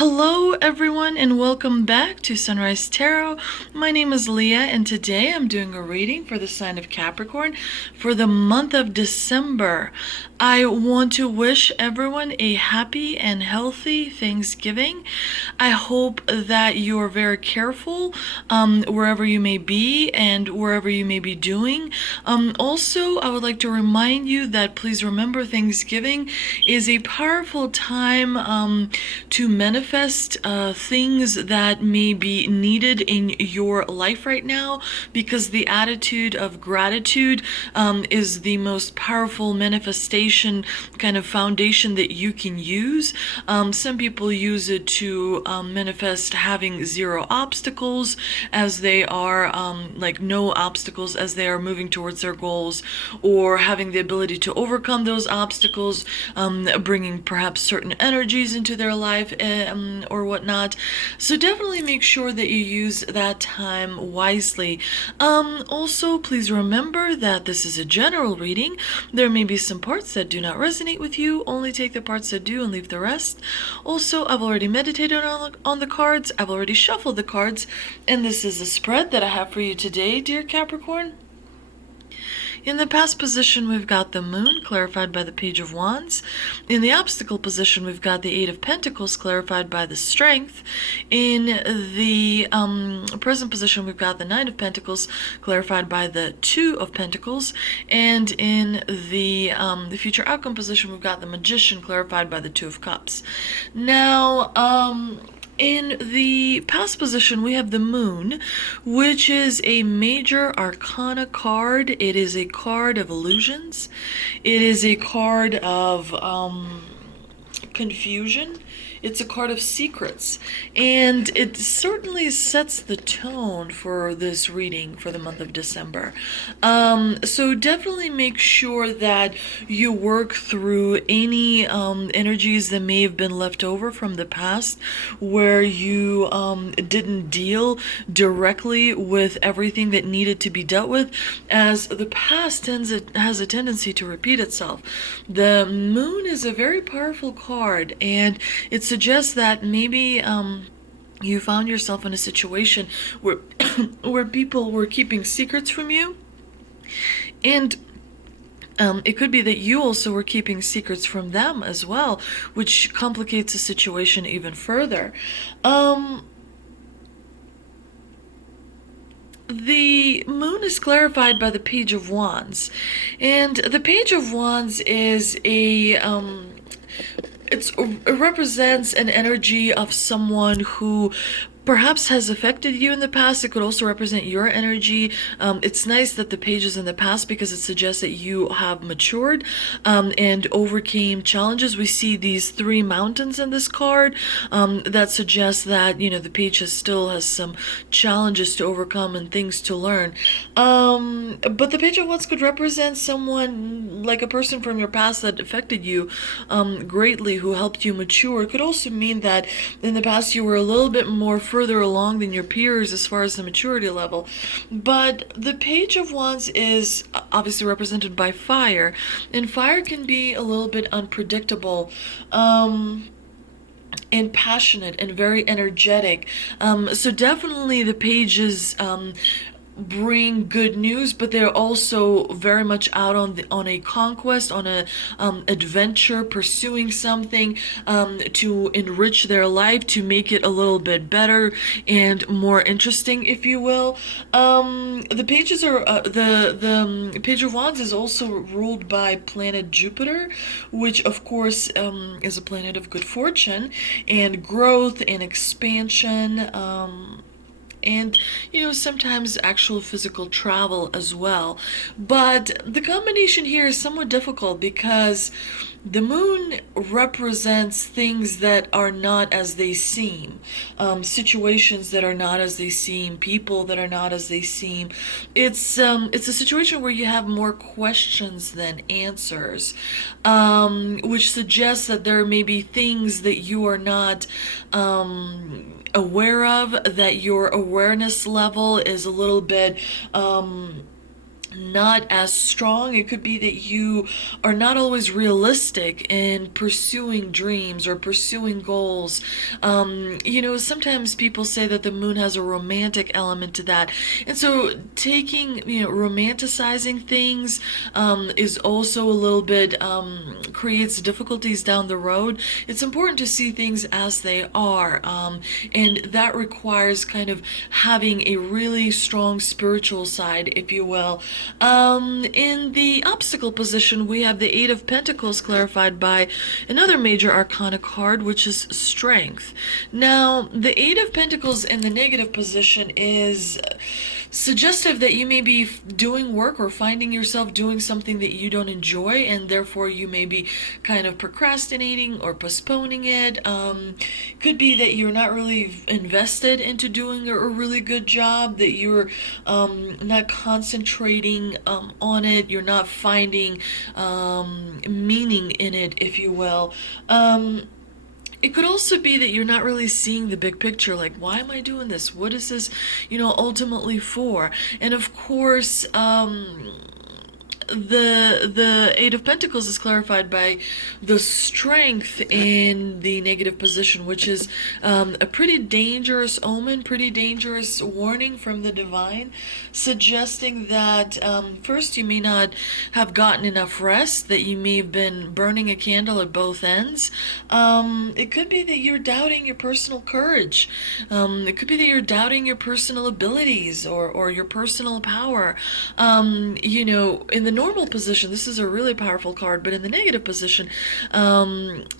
Hello, everyone, and welcome back to Sunrise Tarot. My name is Leah, and today I'm doing a reading for the sign of Capricorn for the month of December. I want to wish everyone a happy and healthy Thanksgiving. I hope that you are very careful wherever you may be and wherever you may be doing. Also, I would like to remind you that please remember Thanksgiving is a powerful time to manifest things that may be needed in your life right now, because the attitude of gratitude is the most powerful manifestation kind of foundation that you can use. Some people use it to manifest having zero obstacles as they are like no obstacles as they are moving towards their goals, or having the ability to overcome those obstacles, bringing perhaps certain energies into their life or whatnot. So definitely make sure that you use that time wisely. Also, please remember that this is a general reading. There may be some parts that do not resonate with you. Only take the parts that do and leave the rest. Also, I've already meditated on the cards. I've already shuffled the cards, and this is the spread that I have for you today, dear Capricorn. In the past position, we've got the Moon, clarified by the Page of Wands. In the obstacle position, we've got the Eight of Pentacles, clarified by the Strength. In the present position, we've got the Nine of Pentacles, clarified by the Two of Pentacles. And in the future outcome position, we've got the Magician, clarified by the Two of Cups. Now, in the past position, we have the Moon, which is a major arcana card. It is a card of illusions. It is a card of confusion. It's a card of secrets, and it certainly sets the tone for this reading for the month of December. So definitely make sure that you work through any energies that may have been left over from the past, where you didn't deal directly with everything that needed to be dealt with, as the past has a tendency to repeat itself. The Moon is a very powerful card, and it suggests that maybe you found yourself in a situation where where people were keeping secrets from you, and it could be that you also were keeping secrets from them as well, which complicates the situation even further. The Moon is clarified by the Page of Wands, and the Page of Wands is it represents an energy of someone who perhaps has affected you in the past. It could also represent your energy. It's nice that the page is in the past, because it suggests that you have matured and overcame challenges. We see these three mountains in this card that suggests that, you know, the page still has some challenges to overcome and things to learn. But the Page of Wands could represent someone, like a person from your past that affected you greatly, who helped you mature. It could also mean that in the past you were a little bit more further along than your peers as far as the maturity level. But the Page of Wands is obviously represented by fire, and fire can be a little bit unpredictable and passionate and very energetic. So definitely the pages bring good news, but they're also very much out on a conquest, on a adventure, pursuing something to enrich their life, to make it a little bit better and more interesting, if you will. The pages are the Page of Wands is also ruled by planet Jupiter, which of course is a planet of good fortune and growth and expansion, and, you know, sometimes actual physical travel as well. But the combination here is somewhat difficult, because the Moon represents things that are not as they seem, situations that are not as they seem, people that are not as they seem. It's a situation where you have more questions than answers, which suggests that there may be things that you are not aware of, that your awareness level is a little bit not as strong. It could be that you are not always realistic in pursuing dreams or pursuing goals. Sometimes people say that the moon has a romantic element to that. And so romanticizing things is also a little bit, creates difficulties down the road. It's important to see things as they are. And that requires kind of having a really strong spiritual side, if you will. In the obstacle position, we have the Eight of Pentacles clarified by another major arcana card, which is Strength. Now, the Eight of Pentacles in the negative position is suggestive that you may be doing work or finding yourself doing something that you don't enjoy, and therefore you may be kind of procrastinating or postponing it. Could be that you're not really invested into doing a really good job, that you're not concentrating on it, you're not finding meaning in it, if you will. It could also be that you're not really seeing the big picture, like, why am I doing this? What is this, ultimately for? And of course, the Eight of Pentacles is clarified by the Strength in the negative position, which is a pretty dangerous omen, pretty dangerous warning from the divine, suggesting that first, you may not have gotten enough rest, that you may have been burning a candle at both ends. It could be that you're doubting your personal courage. It could be that you're doubting your personal abilities or your personal power. In the normal position, this is a really powerful card, but in the negative position,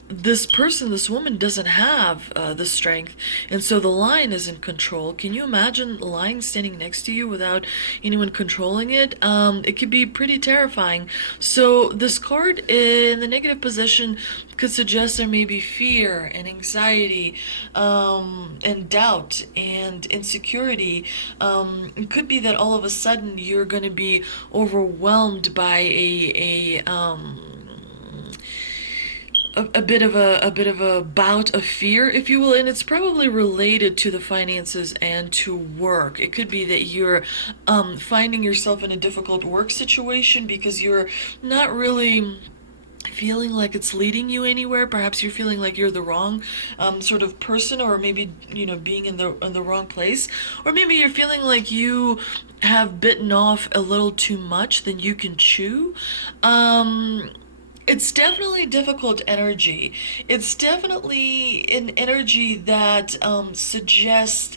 this woman doesn't have the strength, and so the lion is in control. Can you imagine a lion standing next to you without anyone controlling it? It could be pretty terrifying. So this card in the negative position could suggest there may be fear and anxiety, and doubt and insecurity. It could be that all of a sudden you're going to be overwhelmed by a bit of a bout of fear, if you will, and it's probably related to the finances and to work. It could be that you're finding yourself in a difficult work situation because you're not really feeling like it's leading you anywhere. Perhaps you're feeling like you're the wrong sort of person, or maybe being in the wrong place, or maybe you're feeling like you have bitten off a little too much than you can chew. It's definitely difficult energy. It's definitely an energy that suggests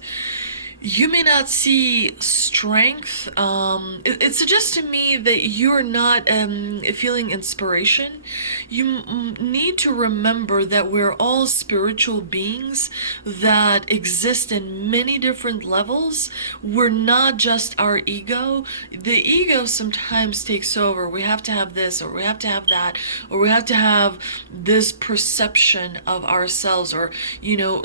you may not see strength. It suggests to me that you're not feeling inspiration. You need to remember that we're all spiritual beings that exist in many different levels. We're not just our ego. The ego sometimes takes over. We have to have this, or we have to have that, or we have to have this perception of ourselves, or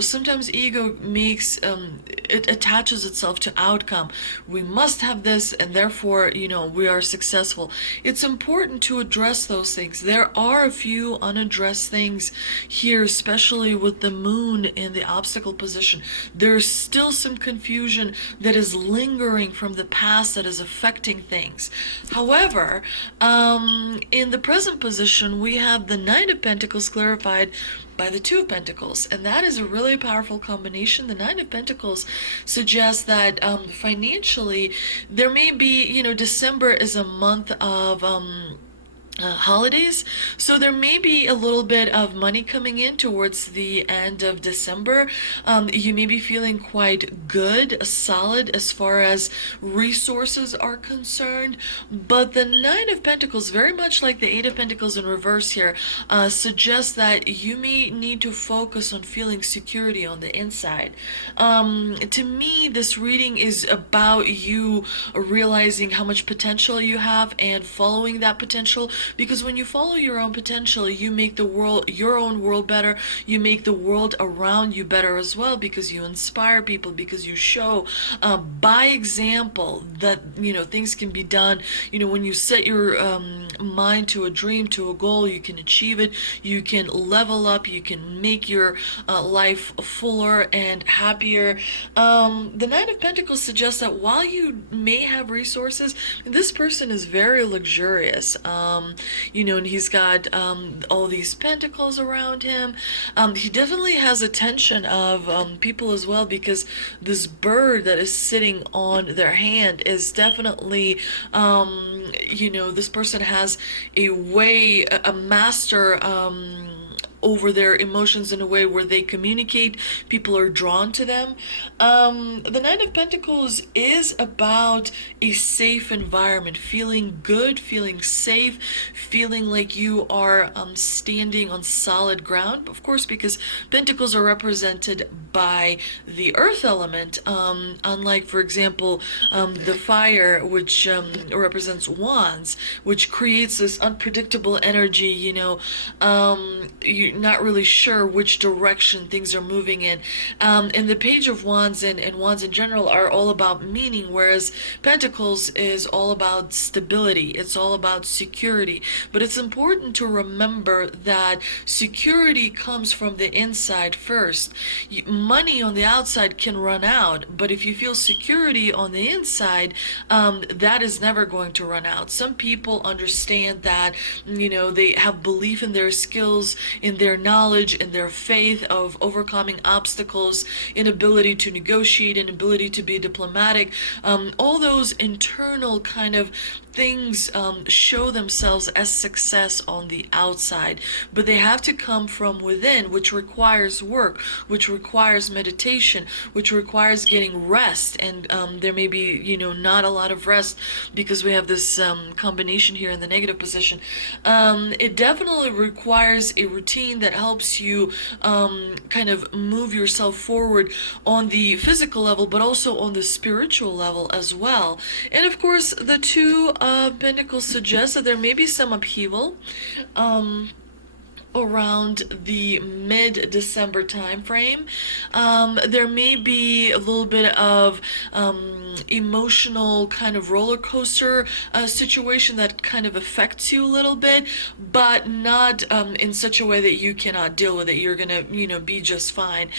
sometimes ego makes it attaches itself to outcome. We must have this, and therefore, we are successful. It's important to address those things. There are a few unaddressed things here, especially with the moon in the obstacle position. There's still some confusion that is lingering from the past that is affecting things. However, in the present position, we have the Nine of Pentacles clarified by the Two of Pentacles, and that is a really powerful combination. The Nine of Pentacles suggests that financially, there may be, December is a month of holidays, so there may be a little bit of money coming in towards the end of December. You may be feeling quite good, solid as far as resources are concerned, but the Nine of Pentacles, very much like the Eight of Pentacles in reverse here, suggests that you may need to focus on feeling security on the inside. To me, this reading is about you realizing how much potential you have and following that potential because when you follow your own potential, you make the world, your own world better. You make the world around you better as well, because you inspire people, because you show by example that things can be done. When you set your mind to a dream, to a goal, you can achieve it. You can level up. You can make your life fuller and happier. The Knight of Pentacles suggests that while you may have resources, this person is very luxurious. And he's got all these pentacles around him. He definitely has attention of people as well, because this bird that is sitting on their hand is definitely, this person has a way, a master over their emotions in a way where they communicate. People are drawn to them. The Knight of Pentacles is about a safe environment, feeling good, feeling safe, feeling like you are standing on solid ground. Of course, because Pentacles are represented by the earth element, unlike, for example, the fire, which represents wands, which creates this unpredictable energy. You're not really sure which direction things are moving in. And the Page of Wands and Wands in general are all about meaning, whereas Pentacles is all about stability. It's all about security. But it's important to remember that security comes from the inside first. Money on the outside can run out, but if you feel security on the inside, that is never going to run out. Some people understand that, they have belief in their skills, in their knowledge, in their faith of overcoming obstacles, inability to negotiate, inability to be diplomatic. All those internal kind of things show themselves as success on the outside, but they have to come from within, which requires work, which requires meditation, which requires getting rest. And there may be, not a lot of rest, because we have this combination here in the negative position. It definitely requires a routine that helps you kind of move yourself forward on the physical level, but also on the spiritual level as well. And of course, the two Pentacles suggest that there may be some upheaval around the mid-December time frame. There may be a little bit of emotional kind of roller coaster situation that kind of affects you a little bit, but not in such a way that you cannot deal with it. You're gonna, be just fine.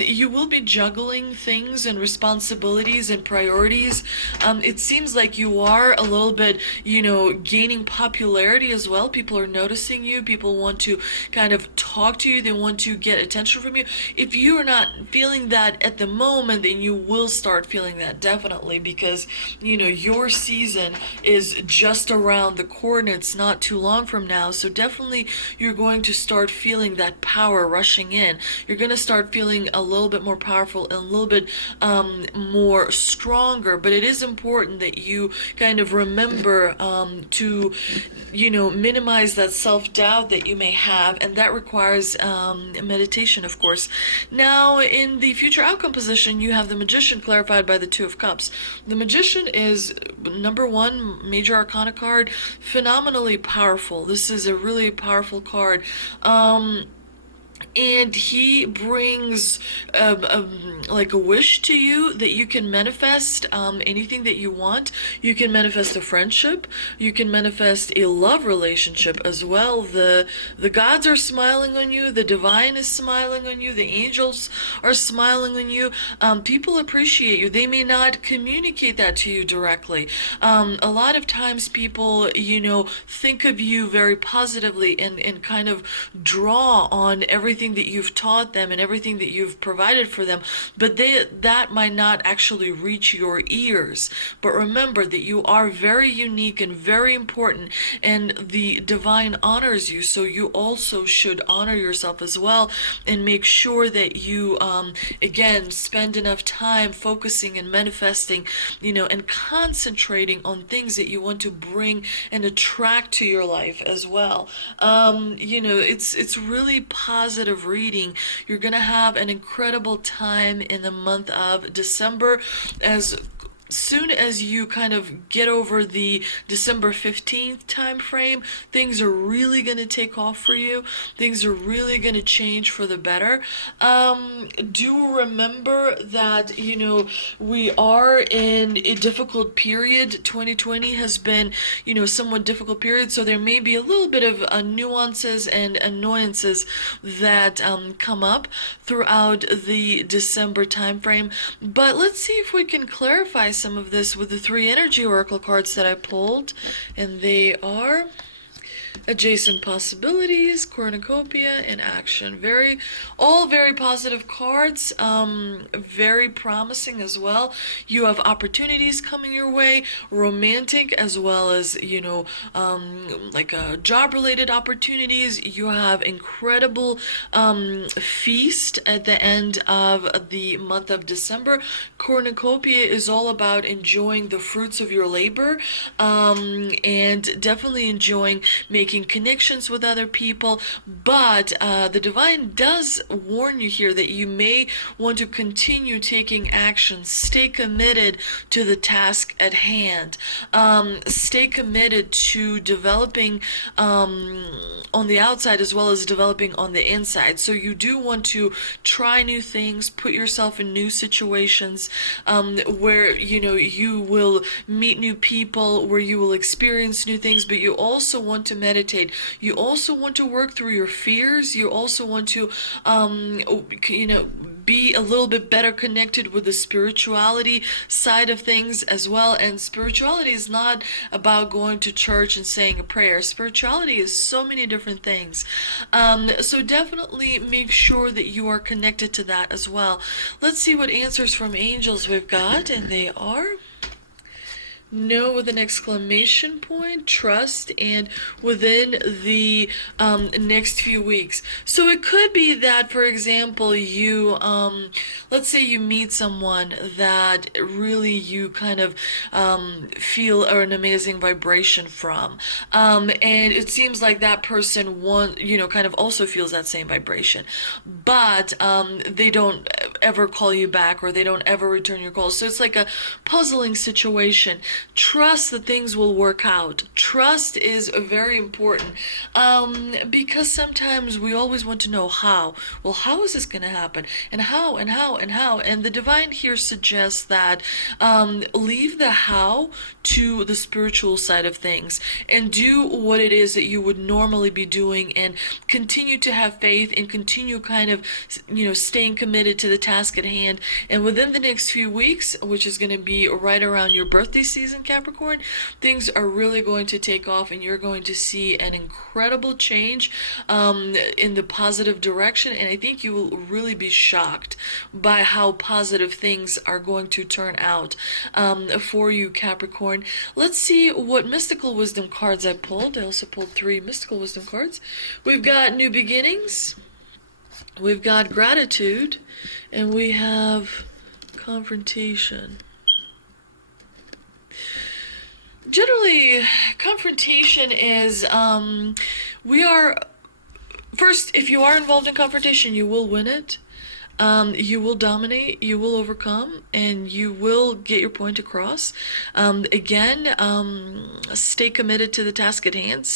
You will be juggling things and responsibilities and priorities. It seems like you are a little bit, gaining popularity as well. People are noticing you. People want to kind of talk to you. They want to get attention from you. If you are not feeling that at the moment, then you will start feeling that, definitely, because your season is just around the corner. It's not too long from now, so definitely you're going to start feeling that power rushing in. You're going to start feeling a little bit more powerful and a little bit more stronger. But it is important that you kind of remember to minimize that self-doubt that you may have, and that requires meditation, of course. Now, in the future outcome position, you have the Magician, clarified by the Two of Cups. The Magician is number one major arcana card, phenomenally powerful. This is a really powerful card. And he brings like a wish to you that you can manifest anything that you want. You can manifest a friendship. You can manifest a love relationship as well. The gods are smiling on you. The divine is smiling on you. The angels are smiling on you. People appreciate you. They may not communicate that to you directly. A lot of times people, think of you very positively and kind of draw on everything that you've taught them and everything that you've provided for them, but that might not actually reach your ears. But remember that you are very unique and very important, and the divine honors you, so you also should honor yourself as well, and make sure that you again spend enough time focusing and manifesting, and concentrating on things that you want to bring and attract to your life as well. It's really positive reading. You're gonna have an incredible time in the month of December, as soon as you kind of get over the December 15th time frame, things are really going to take off for you. Things are really going to change for the better. Do remember that, we are in a difficult period. 2020 has been, somewhat difficult period, so there may be a little bit of nuances and annoyances that come up throughout the December time frame. But let's see if we can clarify some of this with the three energy oracle cards that I pulled, and they are adjacent possibilities, cornucopia, and action. All very positive cards, very promising as well. You have opportunities coming your way, romantic as well as, like job-related opportunities. You have incredible feast at the end of the month of December. Cornucopia is all about enjoying the fruits of your labor, and definitely enjoying making connections with other people. But the divine does warn you here that you may want to continue taking action. Stay committed to the task at hand. Stay committed to developing on the outside as well as developing on the inside. So you do want to try new things, put yourself in new situations, where you will meet new people, where you will experience new things. But you also want to meditate. You also want to work through your fears. You also want to be a little bit better connected with the spirituality side of things as well. And spirituality is not about going to church and saying a prayer. Spirituality is so many different things. So definitely make sure that you are connected to that as well. Let's see what answers from angels we've got, and they are no with an exclamation point, trust, and within the next few weeks. So it could be that, for example, you let's say you meet someone that really you kind of feel an amazing vibration from, and it seems like that person kind of also feels that same vibration, but they don't ever call you back, or they don't ever return your calls. So it's like a puzzling situation. Trust that things will work out. Trust is very important, because sometimes we always want to know how. Well, how is this going to happen? And how, and how, and how? And the divine here suggests that leave the how to the spiritual side of things, and do what it is that you would normally be doing, and continue to have faith, and continue kind of, staying committed to the task at hand. And within the next few weeks, which is going to be right around your birthday season, Capricorn, things are really going to take off, and you're going to see an incredible change in the positive direction. And I think you will really be shocked by how positive things are going to turn out for you, Capricorn. Let's see what mystical wisdom cards I pulled. I also pulled 3 mystical wisdom cards. We've got new beginnings, we've got gratitude, and we have confrontation. Generally, confrontation is, first, if you are involved in confrontation, you will win it. You will dominate, you will overcome, and you will get your point across. Again, stay committed to the task at hand.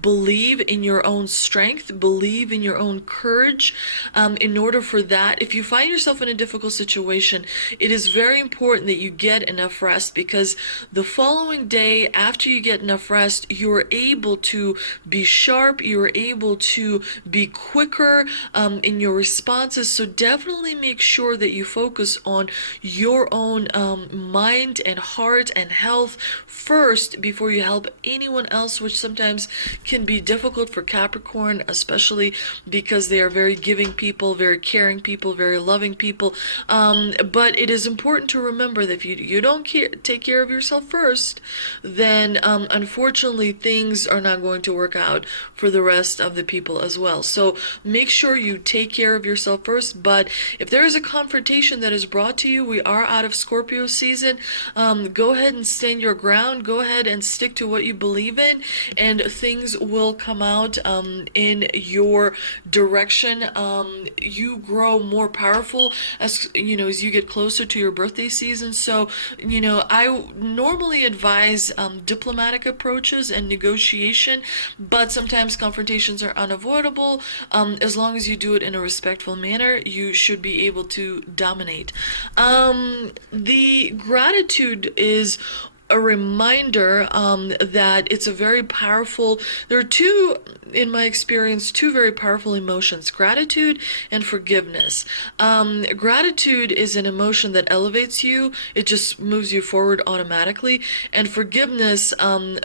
Believe in your own strength. Believe in your own courage. In order for that, if you find yourself in a difficult situation, it is very important that you get enough rest, because the following day, after you get enough rest, you're able to be sharp, you're able to be quicker in your responses. So definitely make sure that you focus on your own mind and heart and health first before you help anyone else, which sometimes can be difficult for Capricorn, especially because they are very giving people, very caring people, very loving people. But it is important to remember that if you don't take care of yourself first, then unfortunately things are not going to work out for the rest of the people as well. So make sure you take care of yourself first, but but if there is a confrontation that is brought to you, we are out of Scorpio season. Go ahead and stand your ground. Go ahead and stick to what you believe in, and things will come out in your direction. You grow more powerful as as you get closer to your birthday season. So I normally advise diplomatic approaches and negotiation, but sometimes confrontations are unavoidable. As long as you do it in a respectful manner, you should be able to dominate. The gratitude is a reminder that it's a very powerful, there are two, in my experience, two very powerful emotions: gratitude and forgiveness. Gratitude is an emotion that elevates you, it just moves you forward automatically, and forgiveness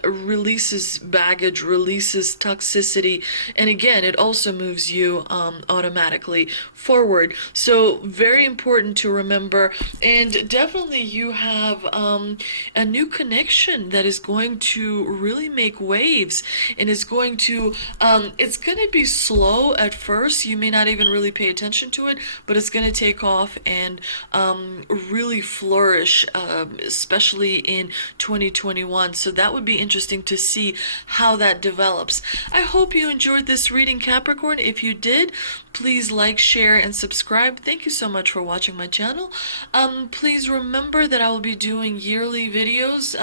releases baggage, releases toxicity, and again, it also moves you automatically forward. So very important to remember. And definitely you have a new connection that is going to really make waves, and is going to it's going to be slow at first. You may not even really pay attention to it, but it's going to take off and really flourish, especially in 2021. So that would be interesting to see how that develops. I hope you enjoyed this reading, Capricorn. If you did, please like, share, and subscribe. Thank you so much for watching my channel. Please remember that I will be doing yearly videos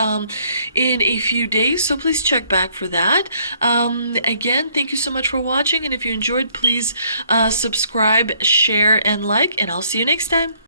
in a few days, so please check back for that. Again, thank you so much for watching, and if you enjoyed, please subscribe, share, and like, and I'll see you next time.